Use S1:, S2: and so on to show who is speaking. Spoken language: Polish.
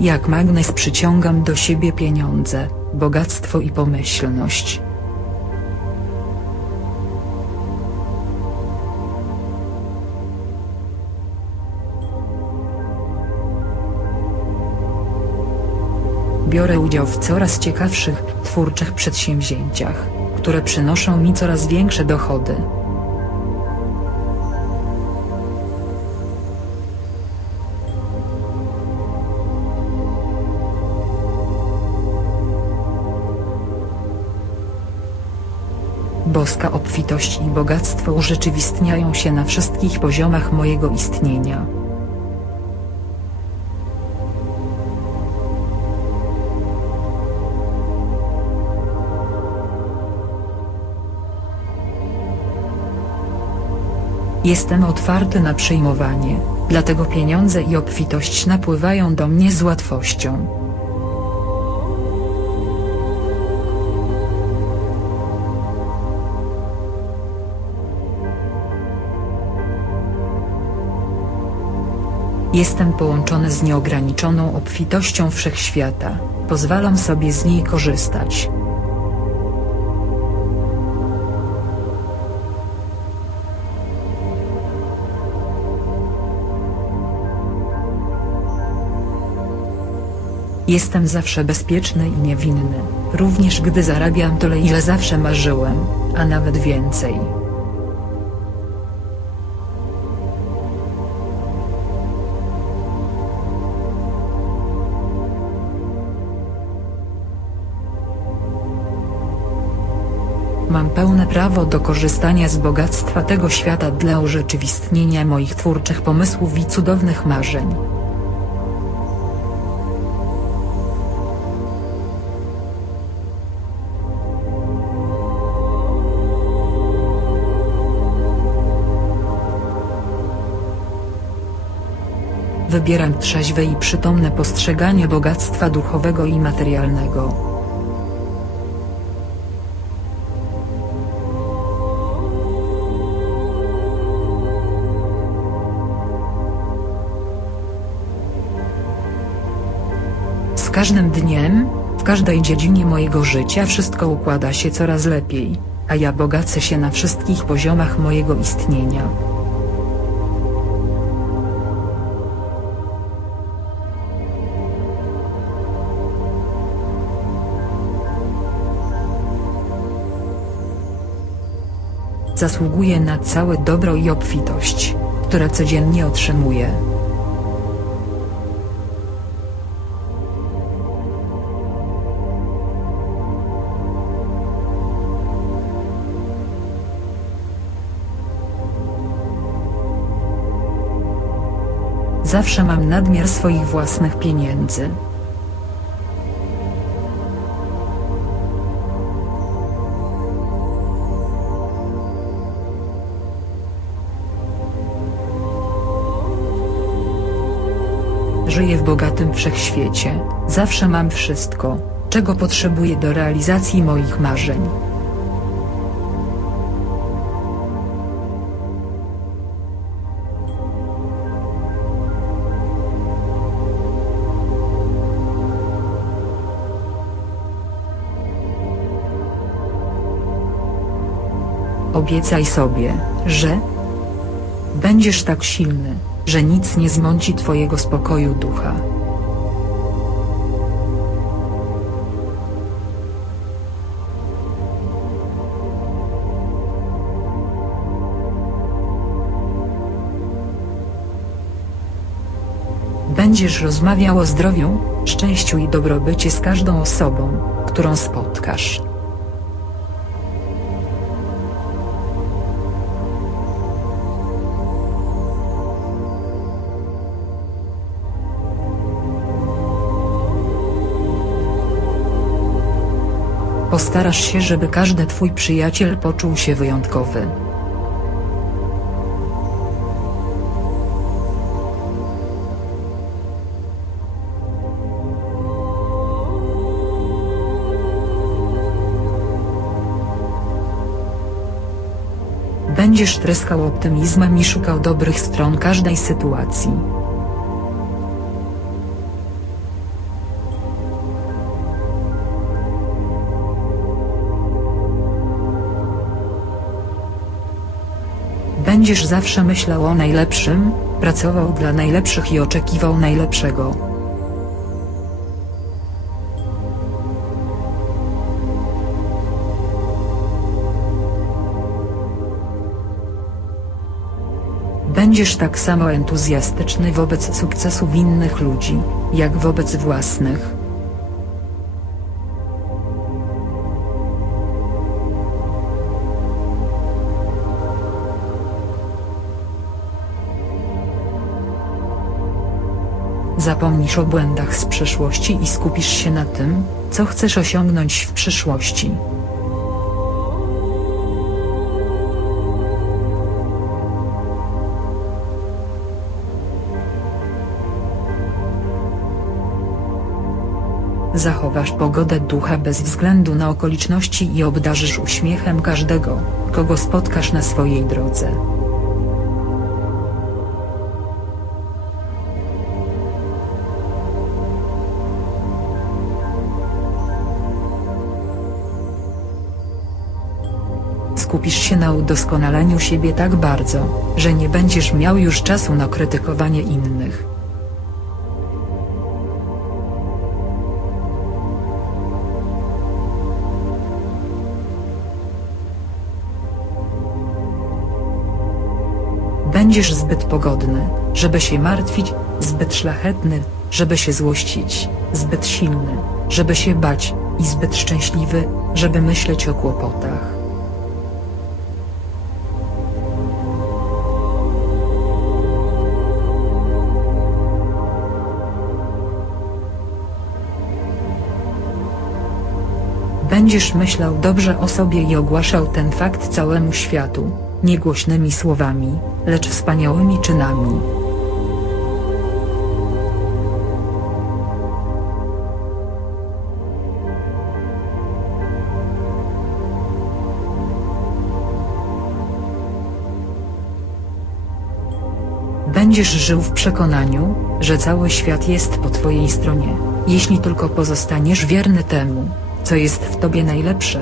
S1: Jak magnes przyciągam do siebie pieniądze, bogactwo i pomyślność. Biorę udział w coraz ciekawszych, twórczych przedsięwzięciach, które przynoszą mi coraz większe dochody. Boska obfitość i bogactwo urzeczywistniają się na wszystkich poziomach mojego istnienia. Jestem otwarty na przyjmowanie, dlatego pieniądze i obfitość napływają do mnie z łatwością. Jestem połączony z nieograniczoną obfitością wszechświata, pozwalam sobie z niej korzystać. Jestem zawsze bezpieczny i niewinny, również gdy zarabiam tyle ile zawsze marzyłem, a nawet więcej. Pełne prawo do korzystania z bogactwa tego świata dla urzeczywistnienia moich twórczych pomysłów i cudownych marzeń. Wybieram trzeźwe i przytomne postrzeganie bogactwa duchowego i materialnego. Każdym dniem, w każdej dziedzinie mojego życia wszystko układa się coraz lepiej, a ja bogacę się na wszystkich poziomach mojego istnienia. Zasługuję na całe dobro i obfitość, które codziennie otrzymuję. Zawsze mam nadmiar swoich własnych pieniędzy. Żyję w bogatym wszechświecie, zawsze mam wszystko, czego potrzebuję do realizacji moich marzeń. Obiecaj sobie, że będziesz tak silny, że nic nie zmąci twojego spokoju ducha. Będziesz rozmawiał o zdrowiu, szczęściu i dobrobycie z każdą osobą, którą spotkasz. Postarasz się, żeby każdy twój przyjaciel poczuł się wyjątkowy. Będziesz tryskał optymizmem i szukał dobrych stron każdej sytuacji. Będziesz zawsze myślał o najlepszym, pracował dla najlepszych i oczekiwał najlepszego. Będziesz tak samo entuzjastyczny wobec sukcesów innych ludzi, jak wobec własnych. Zapomnisz o błędach z przeszłości i skupisz się na tym, co chcesz osiągnąć w przyszłości. Zachowasz pogodę ducha bez względu na okoliczności i obdarzysz uśmiechem każdego, kogo spotkasz na swojej drodze. Skupisz się na udoskonaleniu siebie tak bardzo, że nie będziesz miał już czasu na krytykowanie innych. Będziesz zbyt pogodny, żeby się martwić, zbyt szlachetny, żeby się złościć, zbyt silny, żeby się bać, i zbyt szczęśliwy, żeby myśleć o kłopotach. Będziesz myślał dobrze o sobie i ogłaszał ten fakt całemu światu, nie głośnymi słowami, lecz wspaniałymi czynami. Będziesz żył w przekonaniu, że cały świat jest po twojej stronie, jeśli tylko pozostaniesz wierny temu, co jest w tobie najlepsze,